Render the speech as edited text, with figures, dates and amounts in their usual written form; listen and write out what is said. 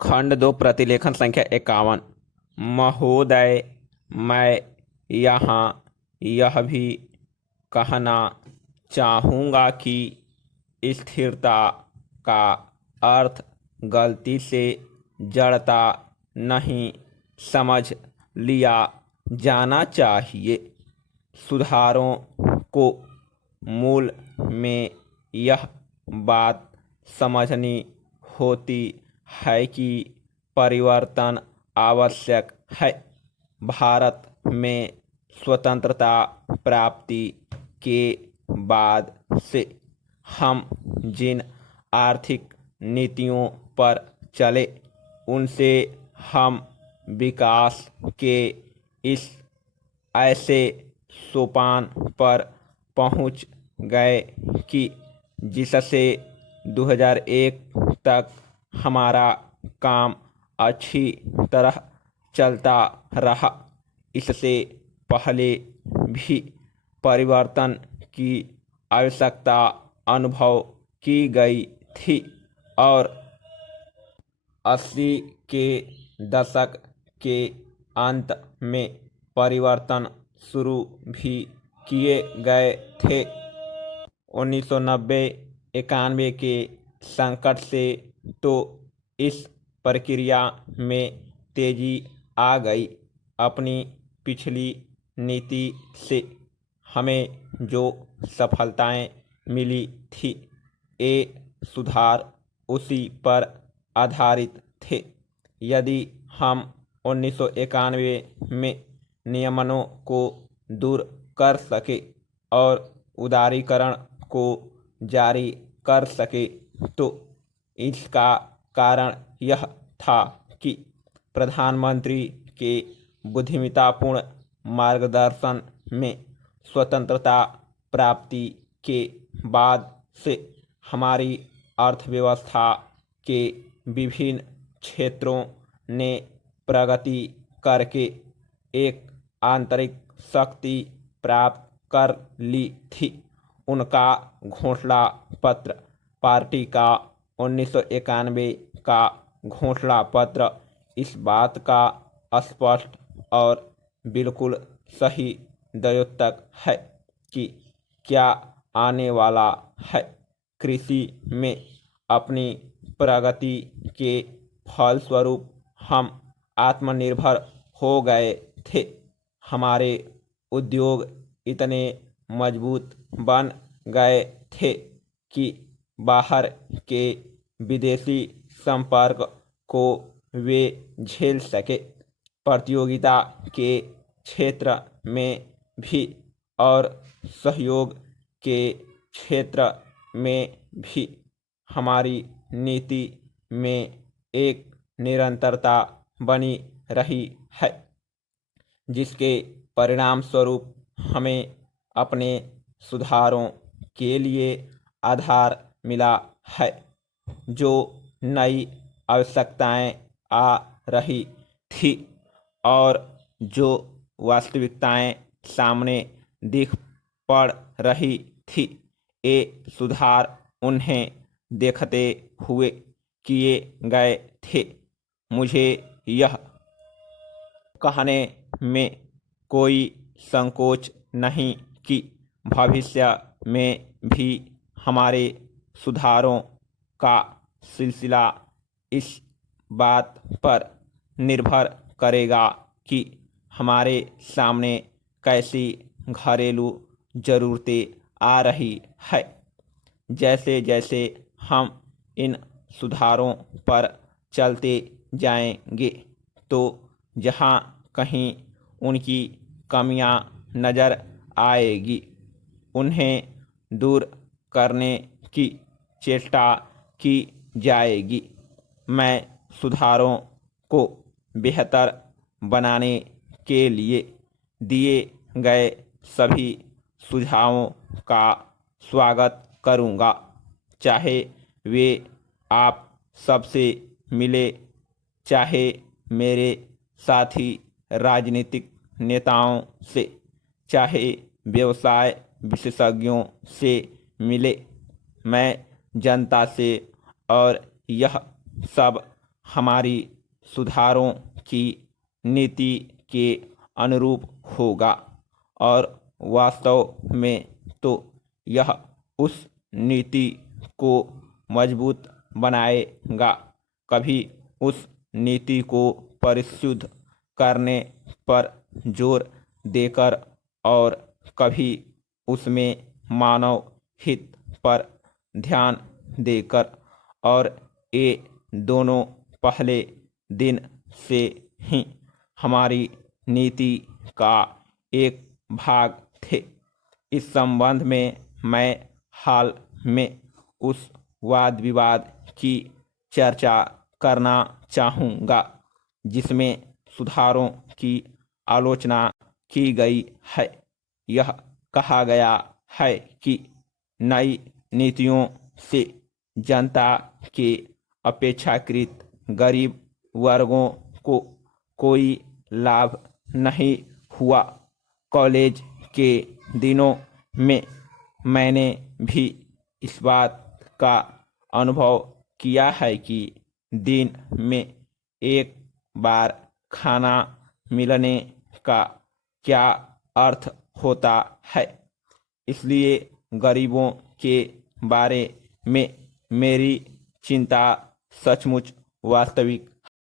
खंड 2 प्रतिलेखन संख्या 51। महोदय, मैं यहाँ यह भी कहना चाहूँगा कि स्थिरता का अर्थ गलती से जड़ता नहीं समझ लिया जाना चाहिए। सुधारों को मूल में यह बात समझनी होती है कि परिवर्तन आवश्यक है। भारत में स्वतंत्रता प्राप्ति के बाद से हम जिन आर्थिक नीतियों पर चले उनसे हम विकास के इस ऐसे सोपान पर पहुंच गए कि जिससे 2001 तक हमारा काम अच्छी तरह चलता रहा। इससे पहले भी परिवर्तन की आवश्यकता अनुभव की गई थी और 80 के दशक के अंत में परिवर्तन शुरू भी किए गए थे। 1990-91 के संकट से तो इस प्रक्रिया में तेजी आ गई। अपनी पिछली नीति से हमें जो सफलताएं मिली थी ये सुधार उसी पर आधारित थे। यदि हम 1991 में नियमनों को दूर कर सके और उदारीकरण को जारी कर सके तो इसका कारण यह था कि प्रधानमंत्री के बुद्धिमत्तापूर्ण मार्गदर्शन में स्वतंत्रता प्राप्ति के बाद से हमारी अर्थव्यवस्था के विभिन्न क्षेत्रों ने प्रगति करके एक आंतरिक शक्ति प्राप्त कर ली थी। उनका घोषणा पत्र पार्टी का 1991 का घोषणा पत्र इस बात का स्पष्ट और बिल्कुल सही द्योतक है कि क्या आने वाला है। कृषि में अपनी प्रगति के फलस्वरूप हम आत्मनिर्भर हो गए थे। हमारे उद्योग इतने मजबूत बन गए थे कि बाहर के विदेशी संपर्क को वे झेल सके। प्रतियोगिता के क्षेत्र में भी और सहयोग के क्षेत्र में भी हमारी नीति में एक निरंतरता बनी रही है, जिसके परिणाम स्वरूप हमें अपने सुधारों के लिए आधार मिला है। जो नई आवश्यकताएं आ रही थी और जो वास्तविकताएं सामने दिख पड़ रही थी ये सुधार उन्हें देखते हुए किए गए थे। मुझे यह कहने में कोई संकोच नहीं कि भविष्य में भी हमारे सुधारों का सिलसिला इस बात पर निर्भर करेगा कि हमारे सामने कैसी घरेलू ज़रूरतें आ रही है। जैसे जैसे हम इन सुधारों पर चलते जाएंगे तो जहाँ कहीं उनकी कमियां नज़र आएगी उन्हें दूर करने की चेष्टा की जाएगी। मैं सुधारों को बेहतर बनाने के लिए दिए गए सभी सुझावों का स्वागत करूंगा, चाहे वे आप सबसे मिले, चाहे मेरे साथी राजनीतिक नेताओं से, चाहे व्यवसाय विशेषज्ञों से मिले। मैं जनता से और यह सब हमारी सुधारों की नीति के अनुरूप होगा और वास्तव में तो यह उस नीति को मजबूत बनाएगा। कभी उस नीति को परिशुद्ध करने पर जोर देकर और कभी उसमें मानव हित पर ध्यान देकर, और ये दोनों पहले दिन से ही हमारी नीति का एक भाग थे। इस संबंध में मैं हाल में उस वाद विवाद की चर्चा करना चाहूँगा जिसमें सुधारों की आलोचना की गई है। यह कहा गया है कि नई नीतियों से जनता के अपेक्षाकृत गरीब वर्गों को कोई लाभ नहीं हुआ। कॉलेज के दिनों में मैंने भी इस बात का अनुभव किया है कि दिन में एक बार खाना मिलने का क्या अर्थ होता है। इसलिए गरीबों के बारे में मेरी चिंता सचमुच वास्तविक